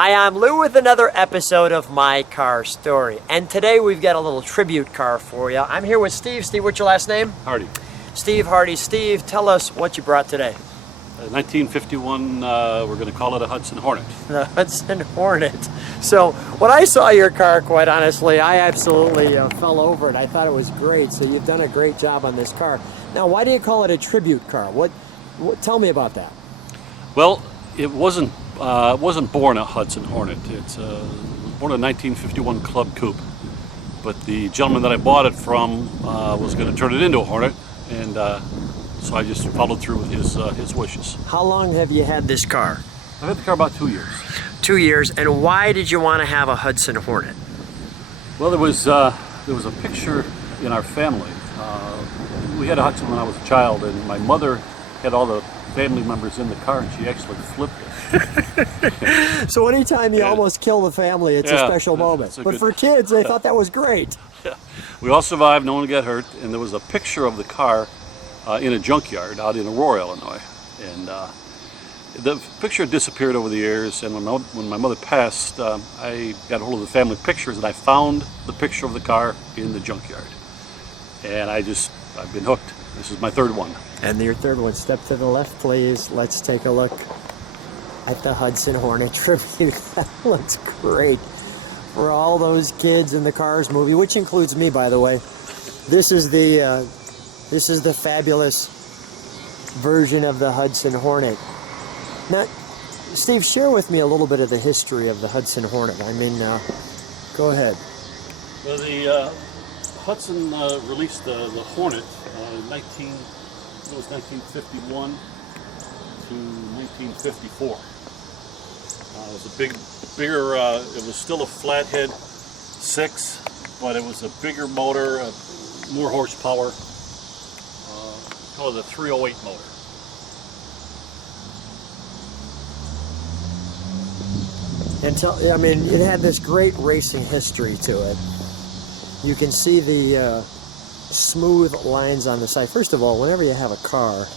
Hi, I'm Lou with another episode of My Car Story. And today we've got a little tribute car for you. I'm here with Steve. Steve, what's your last name? Hardy. Steve Hardy. Steve, tell us what you brought today. 1951, we're going to call it a Hudson Hornet. The Hudson Hornet. So when I saw your car, quite honestly, I absolutely fell over it. I thought it was great. So you've done a great job on this car. Now, why do you call it a tribute car? What tell me about that. Well, it wasn't born a Hudson Hornet. It's born a 1951 Club Coupe. But the gentleman that I bought it from was going to turn it into a Hornet, and so I just followed through with his wishes. How long have you had this car? I've had the car about 2 years. 2 years. And why did you want to have a Hudson Hornet? Well, there was a picture in our family. We had a Hudson when I was a child, and my mother had all the family members in the car, and she actually flipped it. So anytime you almost kill the family, it's a special moment. But for kids, they thought that was great. Yeah. We all survived, no one got hurt, and there was a picture of the car in a junkyard out in Aurora, Illinois. And the picture disappeared over the years, and when my mother passed, I got hold of the family pictures, and I found the picture of the car in the junkyard. And I've been hooked. This is my third one. And your third one. Step to the left, please. Let's take a look at the Hudson Hornet tribute. That looks great. For all those kids in the Cars movie, which includes me, by the way. This is the fabulous version of the Hudson Hornet. Now, Steve, share with me a little bit of the history of the Hudson Hornet. I mean, go ahead. Well, the Hudson released the Hornet in 1951 to 1954. It was a bigger. It was still a flathead 6, but it was a bigger motor, more horsepower. Called it a 308 motor. And I mean, it had this great racing history to it. You can see the smooth lines on the side. First of all, whenever you have a car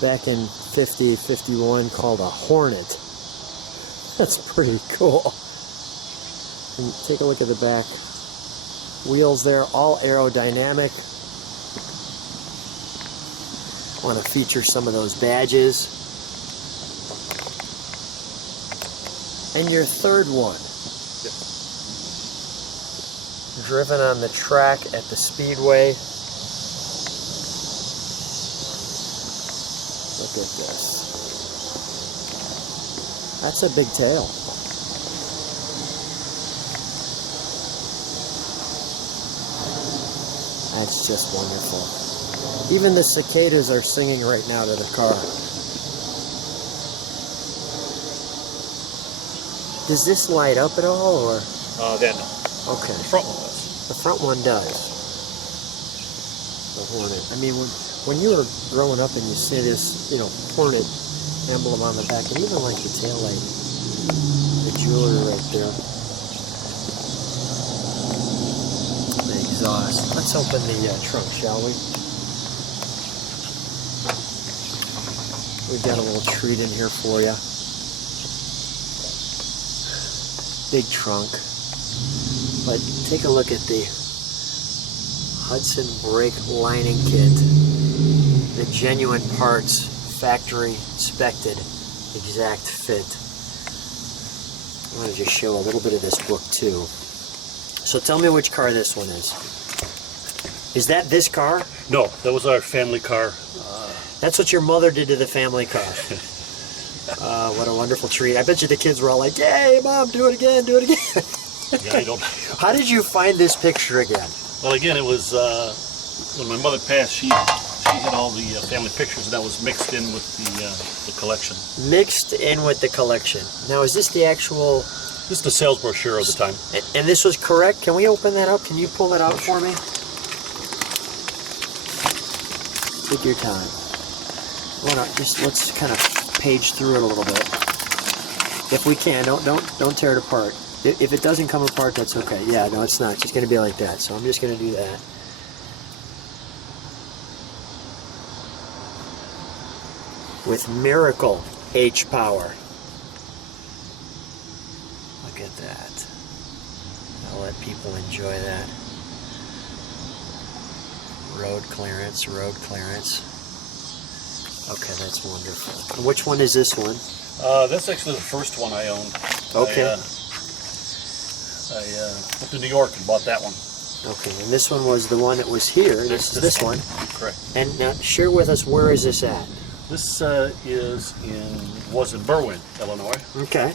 back in 50, 51 called a Hornet, that's pretty cool. And take a look at the back wheels there, all aerodynamic. Want to feature some of those badges. And your third one. Driven on the track at the Speedway. Look at this. That's a big tail. That's just wonderful. Even the cicadas are singing right now to the car. Does this light up at all, or? Then no. Okay. The front one does. The front one does. The Hornet. I mean, when you were growing up and you see this, Hornet emblem on the back, and even like the tail light, the jewelry right there, the exhaust. Let's open the trunk, shall we? We've got a little treat in here for you. Big trunk. But take a look at the Hudson brake lining kit. The genuine parts, factory inspected, exact fit. I want to just show a little bit of this book too. So tell me which car this one is. Is that this car? No, that was our family car. That's what your mother did to the family car. What a wonderful treat. I bet you the kids were all like, "Yay, Mom, do it again, do it again." Yeah, I don't. How did you find this picture again? Well, again, it was when my mother passed. She had all the family pictures, and that was mixed in with the collection. Mixed in with the collection. Now, is this the actual? This is the sales brochure of the time. And this was correct. Can we open that up? Can you pull it out for me? Take your time. Let's kind of page through it a little bit, if we can. Don't tear it apart. If it doesn't come apart, that's okay. Yeah, no, it's not. It's just going to be like that. So I'm just going to do that. With Miracle H power. Look at that. I'll let people enjoy that. Road clearance, road clearance. Okay, that's wonderful. And which one is this one? That's actually the first one I owned. Okay. I went to New York and bought that one. Okay, and this one was the one that was here. This is this one. Correct. And now, share with us, where is this at? This was in Berwyn, Illinois. Okay.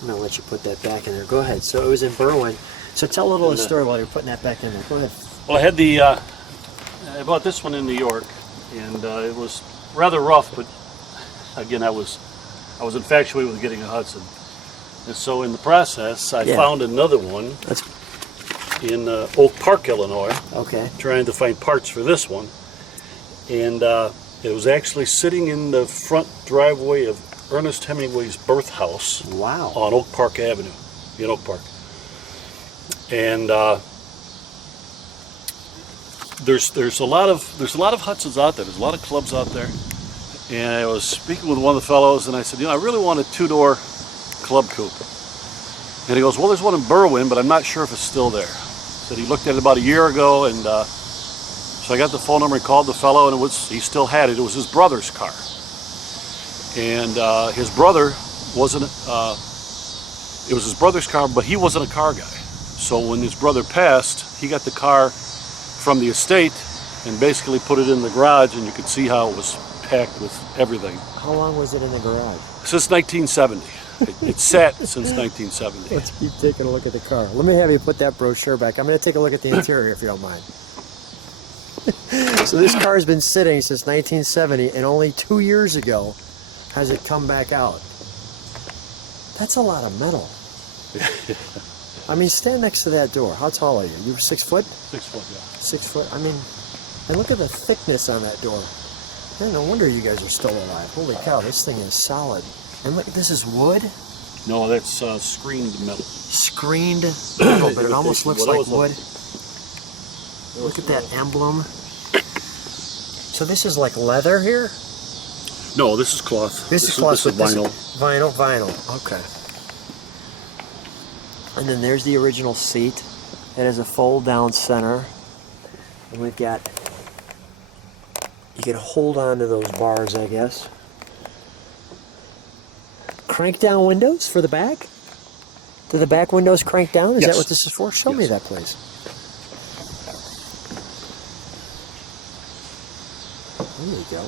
I'm going to let you put that back in there. Go ahead. So it was in Berwyn. So tell a little story while you're putting that back in there. Go ahead. Well, I had I bought this one in New York, and it was rather rough, but again, I was infatuated with getting a Hudson. And so in the process, I found another one in Oak Park, Illinois. Okay. Trying to find parts for this one. And it was actually sitting in the front driveway of Ernest Hemingway's birth house. Wow. On Oak Park Avenue, in Oak Park. And there's a lot of Hudsons out there. There's a lot of clubs out there. And I was speaking with one of the fellows, and I said, I really want a two-door club coupe. And he goes, well, there's one in Berwyn, but I'm not sure if it's still there. Said he looked at it about a year ago, and so I got the phone number and called the fellow, and he still had it. It was his brother's car. And his brother wasn't, it was his brother's car, but he wasn't a car guy. So when his brother passed, he got the car from the estate and basically put it in the garage, and you could see how it was packed with everything. How long was it in the garage? Since 1970. It sat since 1970. Let's keep taking a look at the car. Let me have you put that brochure back. I'm going to take a look at the interior if you don't mind. So this car's been sitting since 1970, and only 2 years ago has it come back out. That's a lot of metal. I mean, stand next to that door. How tall are you? You 6 foot? 6 foot, yeah. 6 foot. I mean, and look at the thickness on that door. No wonder you guys are still alive. Holy cow, this thing is solid. And look, this is wood? No, that's screened metal. Screened metal, but it almost looks like wood. Look at that emblem. So this is like leather here? No, this is cloth. This is cloth. This is vinyl. Vinyl. Okay. And then there's the original seat. It has a fold-down center. And we've got, you can hold on to those bars, I guess. Crank down windows for the back? Do the back windows crank down? Is that what this is for? Show me that, please. There you go.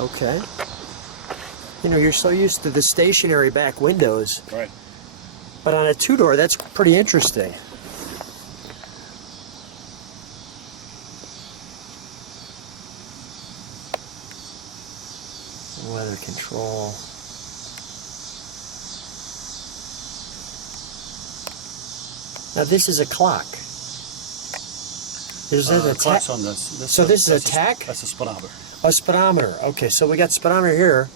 Okay. You know, you're so used to the stationary back windows. Right. But on a two-door, that's pretty interesting. Weather control. Now this is a clock. There's a clock's on this. So this is a tack? That's a speedometer. A speedometer. Okay, so we got speedometer here,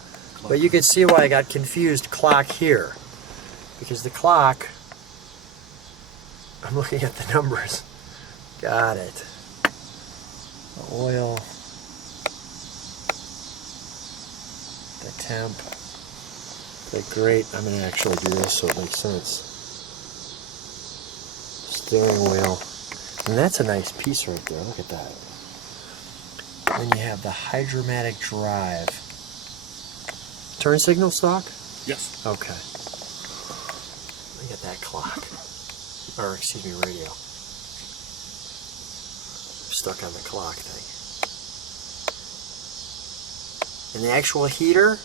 but you can see why I got confused. Clock here, because the clock. I'm looking at the numbers. Got it. The oil. The temp. The grate. I'm going to actually do this so it makes sense. Steering wheel. And that's a nice piece right there. Look at that. Then you have the hydromatic drive. Turn signal stock? Yes. Okay. Look at that clock. Or, excuse me, radio. I'm stuck on the clock thing. And the actual heater?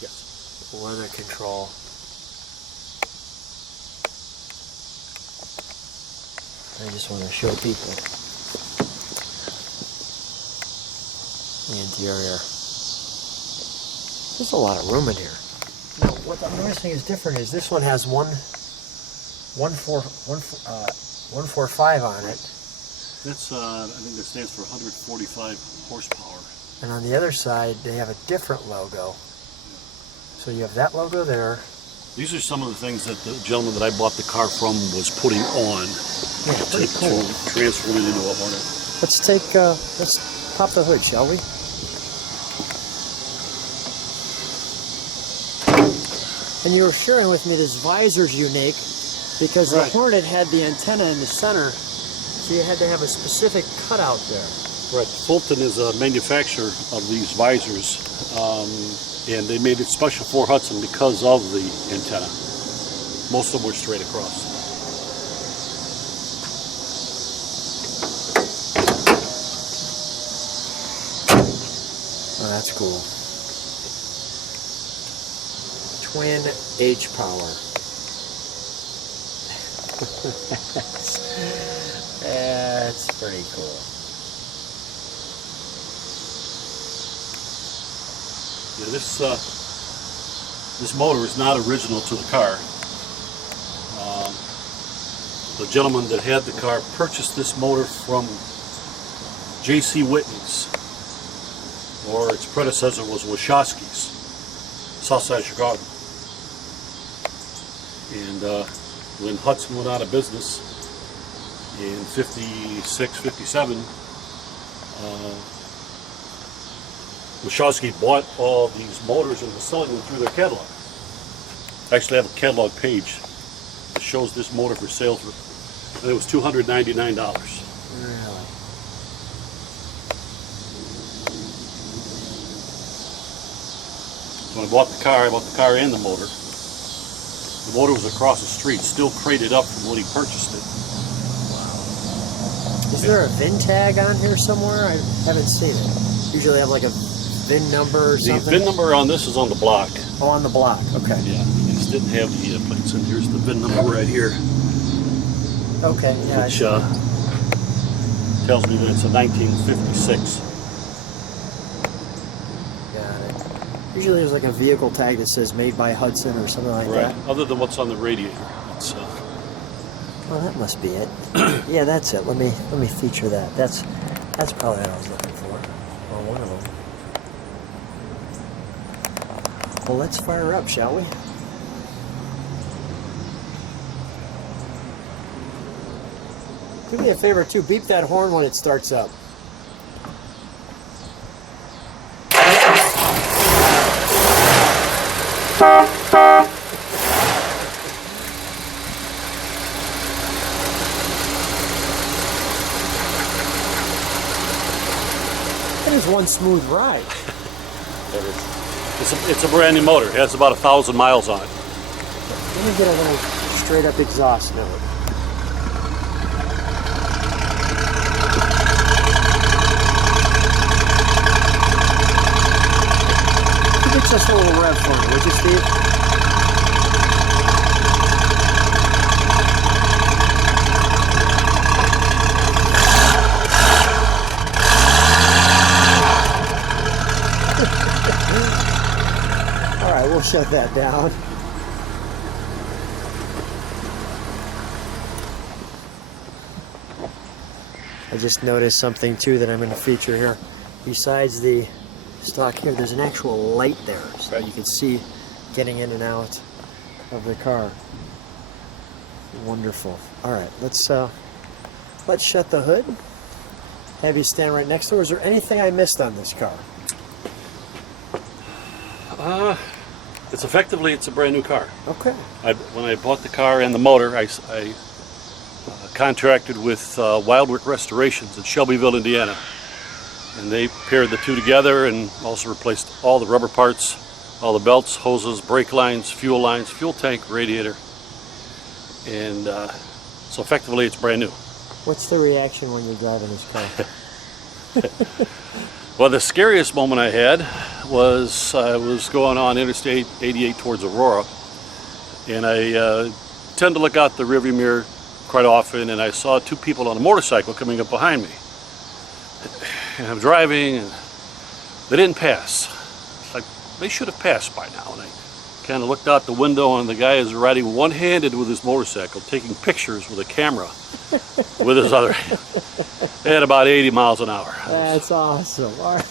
Yes. Weather control. I just want to show people the interior. There's a lot of room in here. Now, what I'm noticing is different is this one has 145 on it. That's I think that stands for 145 horsepower. And on the other side, they have a different logo. So you have that logo there. These are some of the things that the gentleman that I bought the car from was putting on Pretty cool. to transform it into a Hornet. Let's pop the hood, shall we? And you were sharing with me this visor's unique because the Hornet had the antenna in the center, so you had to have a specific cutout there. Right. Fulton is a manufacturer of these visors, and they made it special for Hudson because of the antenna. Most of them were straight across. Oh, that's cool. Twin H power. That's pretty cool. Yeah, this motor is not original to the car. The gentleman that had the car purchased this motor from J.C. Whitney's, or its predecessor was Wachowski's, south side of Chicago. And when Hudson went out of business in 56, 57, Wachowski bought all these motors and was selling them through their catalog. I actually have a catalog page that shows this motor for sale for, and it was $299. Really? When I bought the car and the motor. The motor was across the street, still crated up from when he purchased it. Wow. Is there a VIN tag on here somewhere? I haven't seen it. Usually have like a VIN number or something? The VIN number on this is on the block. Oh, on the block. Okay. Yeah, it just didn't have the plates. And here's the VIN number right here. Okay, yeah. Which tells me that it's a 1956. Got it. Usually there's like a vehicle tag that says made by Hudson or something like that. Other than what's on the radiator. It's, well, that must be it. Yeah, that's it. Let me feature that. That's probably what I was looking for. Or one of them. Well, let's fire up, shall we? Do me a favor too. Beep that horn when it starts up. That is one smooth ride. it's a brand new motor. It has about 1,000 miles on it. Let me get a little straight up exhaust note. Get just a little rev for me, would you, Steve? All right, we'll shut that down. I just noticed something too that I'm going to feature here. Besides the stock here, there's an actual light there, so you can see getting in and out of the car. Wonderful. All right, let's shut the hood. Have you stand right next to her. Is there anything I missed on this car? It's a brand new car. Okay. When I bought the car and the motor, I contracted with Wildwick Restorations in Shelbyville, Indiana. And they paired the two together and also replaced all the rubber parts, all the belts, hoses, brake lines, fuel tank, radiator. And so effectively it's brand new. What's the reaction when you're driving this car? Well, the scariest moment I had was I was going on Interstate 88 towards Aurora, and I tend to look out the rearview mirror quite often, and I saw two people on a motorcycle coming up behind me. And I'm driving, and they didn't pass. Like, they should have passed by now. And I kind of looked out the window, and the guy is riding one-handed with his motorcycle, taking pictures with a camera with his other hand. At about 80 miles an hour. That's awesome. All right.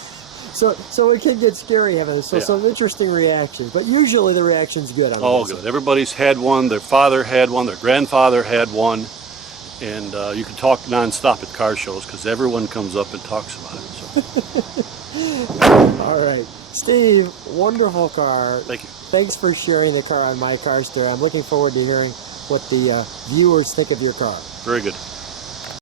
So it can get scary having this. So Yeah. some interesting reactions, but usually the reaction's good. On All this. good. Everybody's had one. Their father had one. Their grandfather had one. And you can talk nonstop at car shows because everyone comes up and talks about it. So. All right. Steve, wonderful car. Thank you. Thanks for sharing the car on My Car Story. I'm looking forward to hearing what the viewers think of your car. Very good.